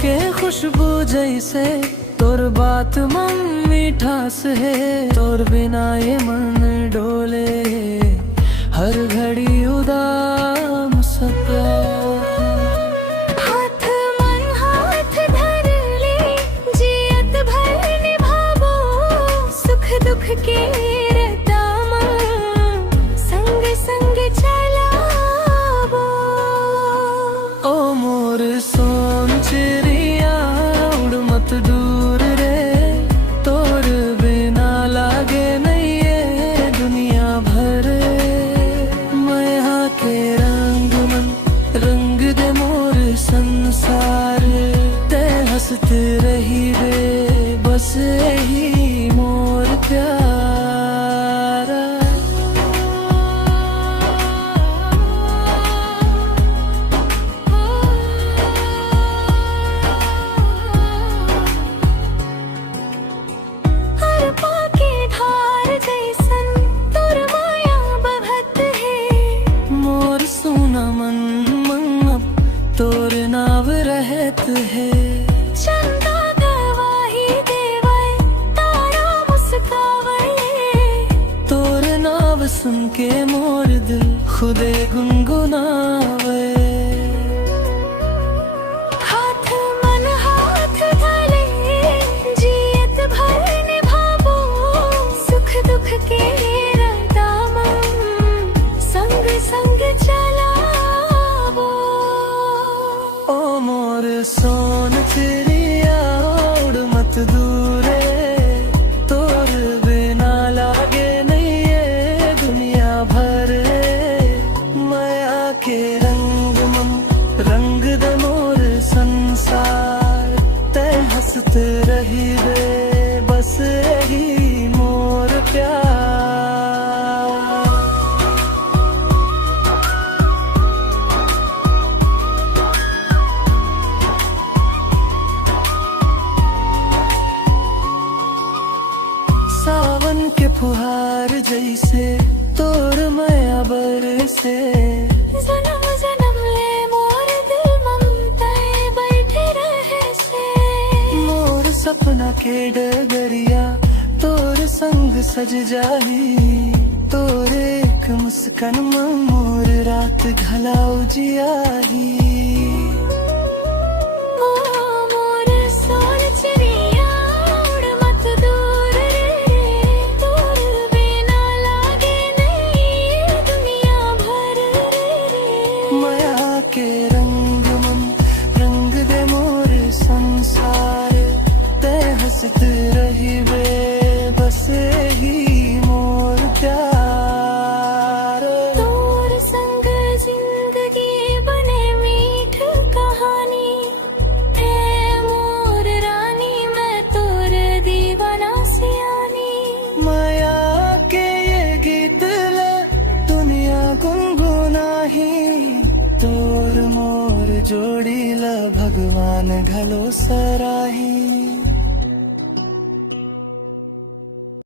के खुशबू जैसे तोर बात मन मीठा से है, तोर बिना ये मन डोले हर घड़ी उदाम सपा। हाथ मन हाथ धर ले, जियत भर निभाबो, सुख दुख के रतामा संग संग चलाबो। ओ मोर सोन चिड़िया उड़ मत दूर रे, तोर बिना लागे नहीं ये दुनिया भर। माया के रंग मन रंग दे मोर संसार, ते हंसते रही रे बस यही मोर प्यारा। हर पाके धार जैसन तोर माया बहत है, मोर सोना मन मन अब तोर नाव रहत है। चंदा गवाही देवे, तारा मुस्कावे, तोर नाव सुन के मोर दिल खुदे गुनगुनावे। हाथ मन हाथ धरे, जियत भर निभाबो, सुख दुख के रतामा संग संग चलाबो। ओ मोर सोन चिड़िया उड़ मत दूरे, तोर बिना लागे नहीं ये दुनिया भर। माया के रंग मन रंग दे मोर संसार, ते हंसते रही रे बस यही मोर प्यार। सावन के फुहार जैसे तोर माया बरसे, जन्म जन्म ले मोर दिल ममताएं बैठे रहे से। मोर सपना के डगरिया तोर संग सज जाही, तोर एक मुस्कान में मोर रात घला उजियाही। ओ मोर सोन चिड़िया उड़ मत दूर रे, तोर बिना लागे नहीं दुनिया भर रे। माया के रंग मन रंग दे मोर संसार, ते हंसते रही वे बस यही मोर प्यार। तोर संग जिंदगी बने मीठ कहानी, है मोर रानी मैं तोर दीवाना सियानी। माया के ये गीत ले दुनिया गुनगुनाही, तोर मोर जोड़ी ला भगवान घलो सराही।